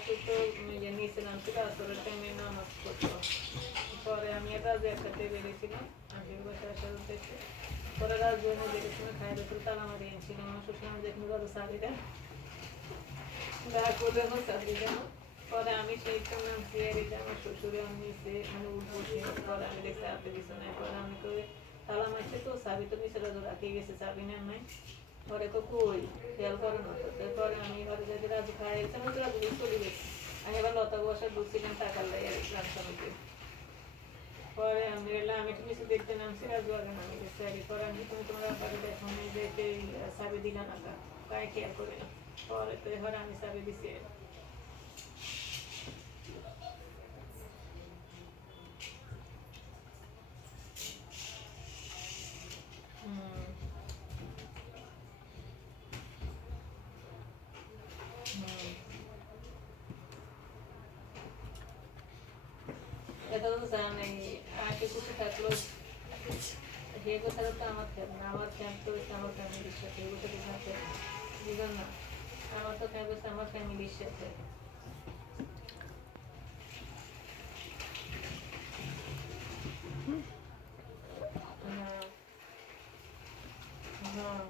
বছর তো নিয়েছিলাম ছিল আসলে টাইমে নামাজ পড়তো। পরে আমি রাজু একসাথে বেরিয়েছিলাম আশির বাসায় আসার উদ্দেশ্যে। পরে রাজু এনে দেখে শুনে খাই দিয়েছিল, তালা মারি এনেছিল। আমার শ্বশুর দেখুন রাজু চাবি দেন, দেখা করলে আমার চাবি দেন। পরে আমি সেই নামছি এরিতে, আমার শ্বশুরে নিচে মানে উঠবসে। পরে আমি দেখছি আপনি কিছু নাই। পরে আমি তো তালা মারছে তো চাবি তো নিচে রাজু রাখে গেছে, চাবি নেন নাই। পরে তো কই খেয়াল করে না তো। তারপরে আমি ঘরে যাই রাজু খাই গেছে, আমি তো রাজু চলে গেছি। আমি এবার লতা বসার ঢুকছিলাম টাকার লাই আর গ্রাম সমিতি। পরে আমি এলাম, আমি তো কিছু দেখতে নামছি, রাজু আগে নামে গেছে। আর পরে আমি তুমি তোমার আব্বাকে দেখো যে চাবি দিলাম না, গায়ে খেয়াল করে না। পরে তো এবার আমি চাবি দিছি। এটা তো জানাই আগে কিছু থাকলো, যে কথাটা তো আমার খেয়াল না। আমার খেয়াল তো আমার ফ্যামিলির সাথে, এই কথা তো বুঝলাম না। আমার তো খেয়াল করছে আমার ফ্যামিলির সাথে। হ্যাঁ হ্যাঁ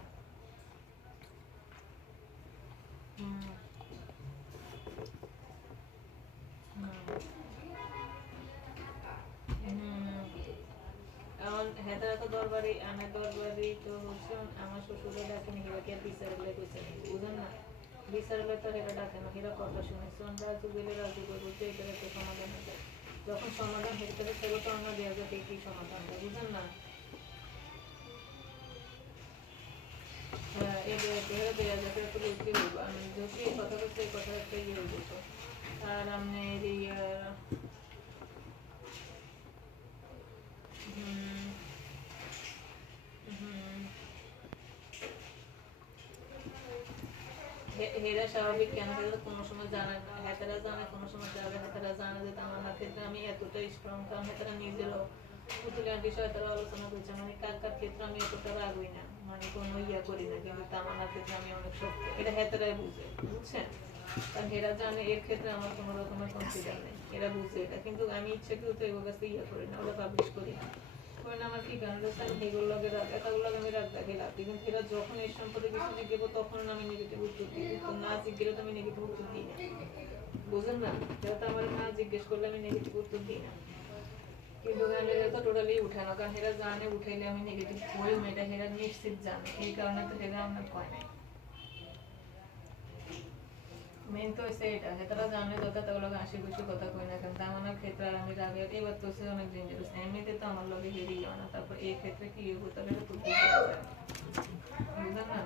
হুম আমার হেদারা তো দরবারি, আমার দরবারি তো হচ্ছে আমার শ্বশুরে ডাকে নাকি বাকি আর বিচার বলে কইছে নাকি বুঝেন না। বিচার বলে তো হেরা ডাকে না, হেরা কথা শুনেছে। রাজু গেলে রাজু করবো যে এটার একটা সমাধান হতো। যখন সমাধান হতে হবে সেগুলো তো আমরা দেওয়া যাবে কি সমাধানটা বুঝেন না। হ্যাঁ এই হেরা দেওয়া যাবে তো বুঝতে হইব। আমি যদি এই কথা বলতে এই কথা একটা ইয়ে হয়ে যেত। আর আপনি হুম হুম হেরা স্বাভাবিক কেন, হেরা কোনো সময় জানে না। হেতারা জানে কোনো সময় যাবে, হেতারা জানে যে আমার ক্ষেত্রে আমি এতটাই স্ট্রং, কারণ হেতারা নিজেরও পুতুলের বিষয়ে তারা আলোচনা করছে। মানে কার কার ক্ষেত্রে আমি এতটা রাগই না, মানে কোনো ইয়া করি না, কিন্তু তামান্নার ক্ষেত্রে আমি অনেক শক্ত। এটা হেতারাই বুঝে, বুঝছেন। কারণ হেরা জানে এর ক্ষেত্রে আমার কোনো রকমের কনসিডার নেই, এরা বুঝে এটা। কিন্তু আমি ইচ্ছে কেউ তো এগুলো কাছে ইয়ে করি না, ওটা পাবলিশ করি না। আমার কি কারণ হচ্ছে আমি এগুলো লগে এতগুলো আমি রাখ দেখে লাভ, কিন্তু এরা যখন এই সম্পর্কে কিছু জিজ্ঞেস তখন আমি নেগেটিভ উত্তর দিই। উত্তর না জিজ্ঞেস তো আমি নেগেটিভ উত্তর দিই না, বুঝেন না। যেহেতু তো আমার না জিজ্ঞেস করলে আমি নেগেটিভ উত্তর দিই না। কিন্তু এরা তো টোটালি উঠে না, কারণ এরা জানে উঠাইলে আমি নেগেটিভ হই, এটা এরা নিশ্চিত জানে। এই কারণে তো এরা আমার কয় নাই। মেন তো হচ্ছে এটা, তারা জানে যত তাগুলো হাসি খুশি কথা কই না কেন। আমার ক্ষেত্রে আর আমি রাগে এবার তো হচ্ছে অনেক ডেঞ্জারাস। এমনিতে তো আমার লগে হেরি হয় না, তারপর এই ক্ষেত্রে কি হতে হবে তো বুঝতে পারছেন, বুঝলেন না।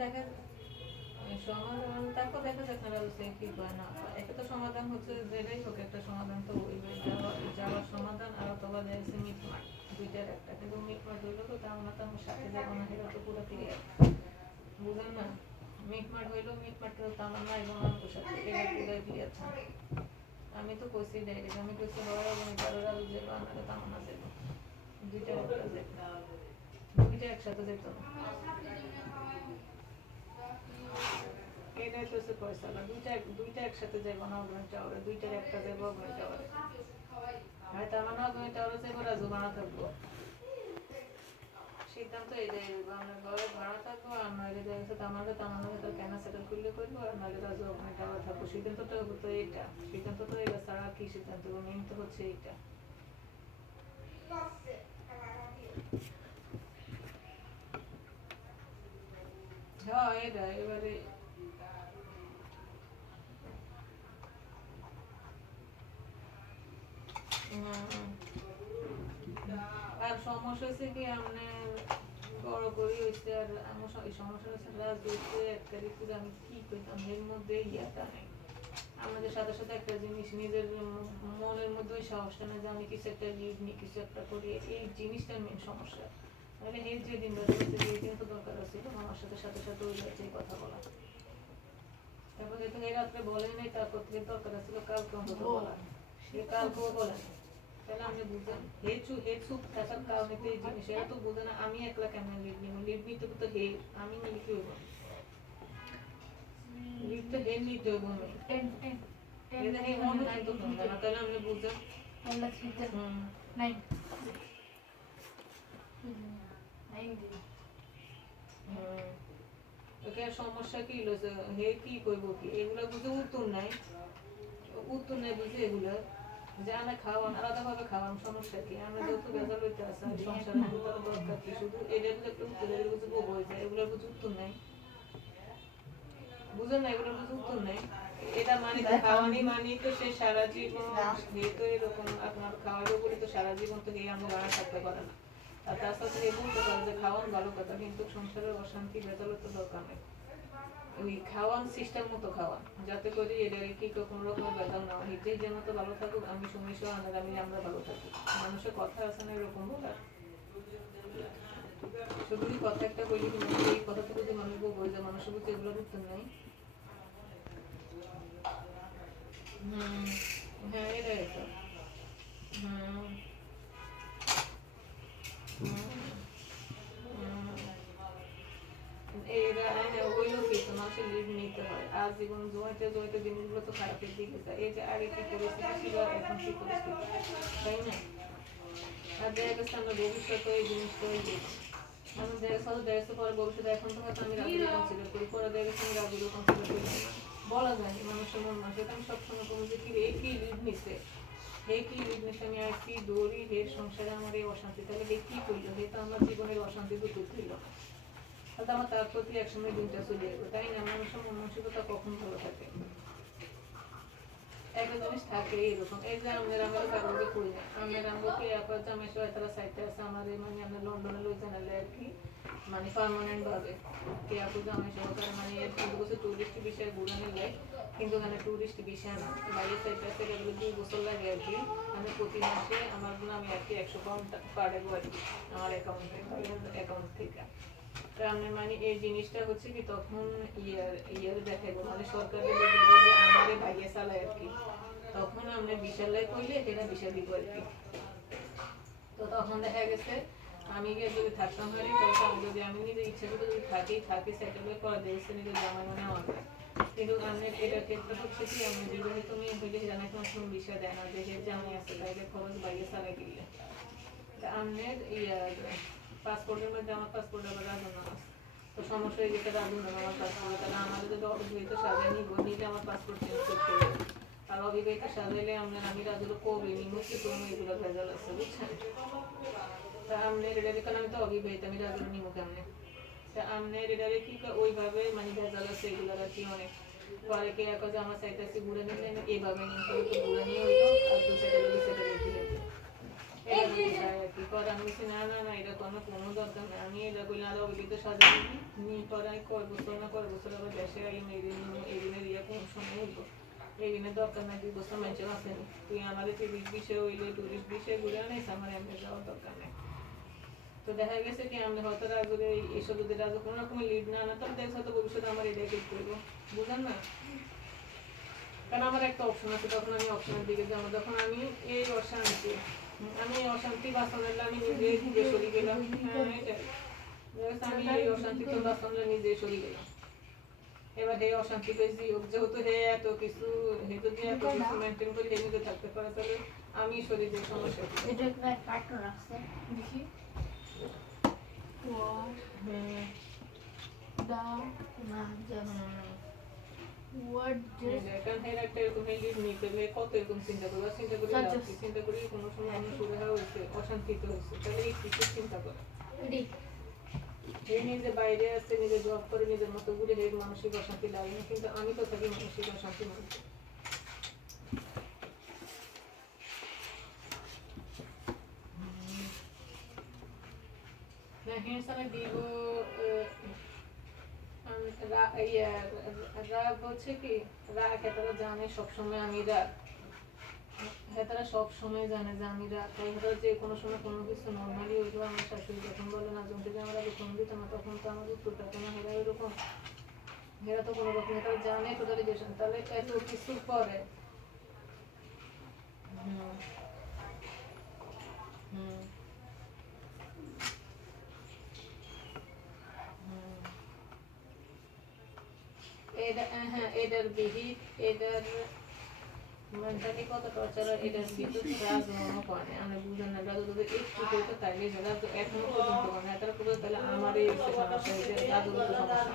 দেখা সমাধান তারপর দেখা যাক না রাজু কি করে না পায়। একটা তো সমাধান হচ্ছে, যেটাই হোক একটা সমাধান তো হইবে। যাওয়ার সমাধান আর অথবা যাইছে মিটমাট, দুইটার একটা। কিন্তু মিটমাট হইলো তো তার মানে তো আমার সাথে যাবো না, এটা তো পুরো ক্লিয়ার, বুঝলেন না। মিটমাট হইলো, মিটমাট তো আমার না এবং আমার সাথে এটা পুরো ক্লিয়ার থাকে। আমি তো কইছি ডাইরেক্ট, আমি কইছি হয় এবং কারো রাজু যাবো আমাকে তামান্না যাবো, দুইটা একটা যাবো, দুইটা একসাথে যেত না। এটাই তো হচ্ছে ফয়সালা, দুইটা দুইটা একসাথে যাবো না। অগ্রণ টাওয়ারে দুইটার একটা যাবো অগ্রণ টাওয়ারে। হয়তো আমার না অগ্রণ টাওয়ারে যাবো, রাজু ভাড়া থাকবো। সিদ্ধান্ত এটাই হইব, আমরা ঘরে ভাড়া থাকবো। আর নইলে দেখা গেছে তামান্নার ভেতর কেন সেটেল করলে করবো, আর নইলে রাজু অগ্রণ টাওয়ারে থাকবো। সিদ্ধান্তটা হবো তো এইটা, সিদ্ধান্ত তো এবার ছাড়া কি সিদ্ধান্ত, মেইন তো হচ্ছে এইটা। হ্যাঁ এটা এবারে আর সমস্যা হচ্ছে কি আপনার বড় করি হয়েছে। আর আমার সমস্যা হচ্ছে রাজু হচ্ছে একটা ঋতু, আমি কি করতাম এর মধ্যে ইয়াটা নেই। আমাদের সাথে সাথে একটা জিনিস নিজের মনের মধ্যে ওই সাহসটা না যে আমি কিছু একটা লিড নিই, কিছু একটা করি, এই জিনিসটার মেন সমস্যা। তাহলে এই যে দিন ধরে এই দিন তো দরকার ছিল আমার সাথে সাথে সাথে ওই যাচ্ছে কথা বলা। তারপর যেহেতু এই রাত্রে বলে নাই, তারপর থেকে দরকার ছিল কালকে অন্তত বলা, সে কালকেও বলে না। তাহলে আপনি বুঝেন হে চুপ থাকার কারণে তো এই জিনিস এরা তো বুঝে না আমি একলা কেন লিভ নিতে তো হে আমি নিলে কি হইব লিভ তো হে নিতে হইব আমি এটা হে মনে কিন্তু বুঝে না তাহলে আপনি বুঝেন ওকে সমস্যা কি হলো হে কি কইব কি এগুলা বুঝে উত্তর নাই বুঝে এগুলা যে আমরা খাওয়ান আলাদাভাবে খাওয়ান সমস্যা কি আমরা যত ভেজাল হইতে আসা সংসারের ভিতরে দরকার কি শুধু এটা বুঝে একটু উত্তর এগুলো বুঝে বউ হয়ে যায় এগুলো বুঝে উত্তর নাই বুঝেন না এগুলো বুঝে উত্তর নাই এটা মানে খাওয়ানি মানি তো সে সারা জীবন হে তো এরকম আপনার খাওয়ার উপরে তো সারা জীবন তো হে আমরা গানা থাকতে পারে না আর তাছাড়া হে বলতে পারে যে খাওয়ান ভালো কথা কিন্তু সংসারের অশান্তি ভেজাল তো দরকার নেই ওই খাওয়ান সিস্টেম মতো খাওয়ান যাতে করে এদের কি কোনো রকমের ভেজাল না হয় যে যেন তো ভালো থাকুক আমি সমস্যা আমরা ভালো থাকি মানুষের কথা আছে না এরকম বলার শুধু কথা একটা বলি কিন্তু এই কথাটা যদি মানুষ বলবো যে মানুষের প্রতি এগুলো উত্তর নেই হ্যাঁ এটাই তো মানুষের লিভ নিতে হয় আর জীবন জমাইতে দিনগুলো তো খারাপের দিকে যায় এই যে আগে কি পরিস্থিতি ছিল এখন কি পরিস্থিতি তাই না আর দেখা গেছে আমরা ভবিষ্যতে এই জিনিসটা আমি দেখা পরে ভবিষ্যতে এখন তো হয়তো আমি রাজুকে কনসিডার করি পরে দেখা গেছে আমি রাজুকে কনসিডার করি বলা যায় মানুষের মন মাসে আমি সবসময় বলবো যে কি রে কি লিভ নিছে হে কি লিভ নিছে আমি আর কি দৌড়ি হে সংসারে আমার এই অশান্তি তাহলে হে কি করলো হে তো আমার জীবনের অশান্তি তো দূর ছিল তাহলে আমার তার প্রতি একসময় দিনটা চলে যাবে তাই না মানুষের মন মানসিকতা কখন ভালো থাকে একটা জিনিস থাকে এরকম এই যে আমরা কাগজে করি না আমরা এরপর যে আমি তারা সাইটে আছে আমাদের মানে আমরা লন্ডনে লই জানালে আর কি মানে পার্মানেন্ট ভাবে কে আপু যে আমি সহকারে মানে এর কিন্তু বছর টুরিস্ট বিষয়ে ঘুরে নিলে কিন্তু ওখানে টুরিস্ট বিষয় না বাইরের সাইটে আছে এগুলো 2 বছর লাগে আর কি আমি প্রতি মাসে আমার আমি আর কি 100 পাউন্ড পাঠাবো আর কি আমার অ্যাকাউন্ট থেকে মানে এই জিনিসটা হচ্ছে কি তখন ইয়ার দেখাবো মানে সরকারের যে আমারে ভাইয়া চালায় আর কি তখন আমরা বিশালায় কইলে এটা বিশাল দিব আর কি তো তখন দেখা গেছে আমি গিয়ে যদি থাকতাম পারি তখন যদি আমি নিজের ইচ্ছা করে যদি থাকি সেটেল করে দিয়েছে নিজের জামাই মনে আমার কিন্তু আমি এটার ক্ষেত্রে হচ্ছে কি আমি যেভাবে তুমি হইলে জানাই তোমার কোনো বিষয় দেয় না যে জামাই আছে তাইলে খরচ বাইরে চালাই দিলে আমাদের পাসপোর্টের মধ্যে আমার পাসপোর্ট আবার রাজু নাম আছে তো সমস্যা হয়ে গেছে রাজু নাম আমার পাসপোর্টে তাহলে আমাদের যদি অবিবাহিত সাজাই নিব নিলে আমার পাসপোর্ট চেঞ্জ করতে হবে আর অবিবাহিত সাজাইলে আমি রাজুর কবে নিব কি কোনো এগুলো ভেজাল আছে বুঝছেন তা আমনের এটা দেখেন আমি তো অবিবাহিত আমি রাজুর নিব কেমনে তা আমনের এটা কি ওইভাবে মানে ভেজাল আছে এগুলো আর কি অনেক পরে কে এক আমার সাইতে আছে ঘুরে নিলে এইভাবে নিয়ে ঘুরে নিয়ে হইলো আর তুই সেটা রেখে যেতে না এটা কোনো দরকার নেই আমি এটা করলে আরো অভিযোগ সাজাই নিয়ে পড়াই কয় বছর আবার দেশে আগে এই দিনের কোন সময় হইব এই দিনের দরকার নাই 2 বছর মানুষের আসেনি তুই আমাদের 30-20 হইলে টুরিস্ট ঘুরে আনিস আমার এমনি যাওয়ার দরকার নেই তো দেখা গেছে কি আমি হয়তো রাজুরে এইসব যদি রাজু কোনো রকমের লিড না আনা তাহলে দেখ হয়তো ভবিষ্যতে আমার এটাই ঠিক করবো বুঝলেন না কারণ আমার একটা অপশন আছে তখন আমি অপশনের দিকে যাবো যখন আমি এই অশান্তি বাঁচানোর আমি নিজে ঘুরে সরে গেলাম আমি এই অশান্তি তো বাঁচানোর নিজে সরে গেলাম এবার এই অশান্তি পেয়েছি যেহেতু হে এত কিছু হে যদি এত কিছু মেনটেন করে হে নিজে থাকতে পারে তাহলে আমি শরীরের সমস্যা এটা একটা কার্টুন আছে দেখি কত এরকম চিন্তা করি কোনো সময় আমি সুবিধা হয়েছে অশান্তিতে হয়েছে তাহলে এই কিছু চিন্তা করে নিজে বাইরে আছে নিজে জব করে নিজের মতো ঘুরে মানসিক অশান্তি লাগে না কিন্তু আমি তো থাকি মানসিক অশান্তি মানছি দিব রাগ হচ্ছে কি রাগ এটারা জানে সবসময় আমি রাগ তারা সবসময় জানে যে আমি রাগ তাই যে কোনো সময় কোনো কিছু নর্মালি হইলেও আমার শাশুড়ি যখন বলে না যখন থেকে আমরা যখন দিত না তখন তো আমার উত্তরটা কেন হেরা ওইরকম হেরা তো কোনো রকম তারা জানে টোটালিজেশন তাহলে এত কিছুর পরে এটা হ্যাঁ এটার বিহিত এটার মেন্টালি কত টর্চার এটার ভিতর রাজ মনে করে না আমরা বুঝেন না দাদু যদি একটু করতে তাইলে যারা তো এখনো পর্যন্ত করে না তারা পুরো তাহলে আমারই সমস্যা হয়েছে দাদুর তো সমস্যা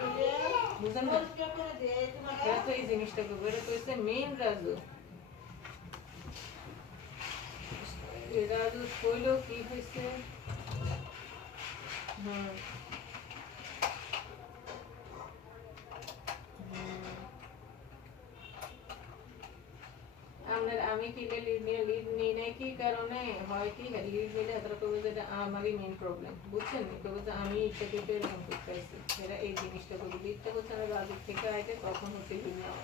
বুঝেন না এরা তো এই জিনিসটা করবে এটা তো হচ্ছে মেইন রাজু এই রাজু কইলেও কি হয়েছে হুম আপনার আমি কি লিড নিই নাই কি কারণে হয় কি লিড নিলে এতটা করবে যে এটা আমারই মেইন প্রবলেম বুঝছেন তো বলছে আমি ইচ্ছা কিন্তু এরকম করতে চাইছি এরা এই জিনিসটা করবে লিডটা হচ্ছে আমি রাজুর থেকে আইতে তখন হচ্ছে লিড নেওয়া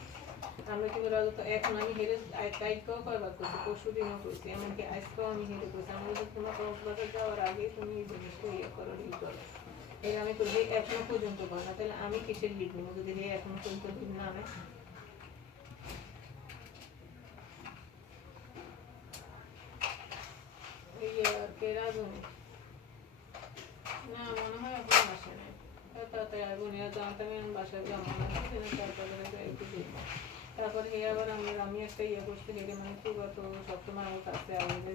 আমরা কিন্তু রাজু তো এখন আমি হেরে কাইটকেও কয়বার করছি পরশু দিনও করছি এমনকি আজকেও আমি হেরে করছি আমি বলছি তোমার কক্সবাজার যাওয়ার আগে তুমি এই জিনিসটা ইয়ে করো লিড করো এই আমি করি হে এখনো পর্যন্ত করো না তাহলে আমি কিসের লিড নেবো যদি হে এখনো পর্যন্ত লিড না নেয় না মনে হয় এখন আসে নাই তাড়াতাড়ি আসবো নিয়ে জানতাম আমি বাসায় যাবো না তারপরে হে আবার আমি একটা ইয়ে করতে হেরে মানে খুব সবসময় আমার কাছে আগে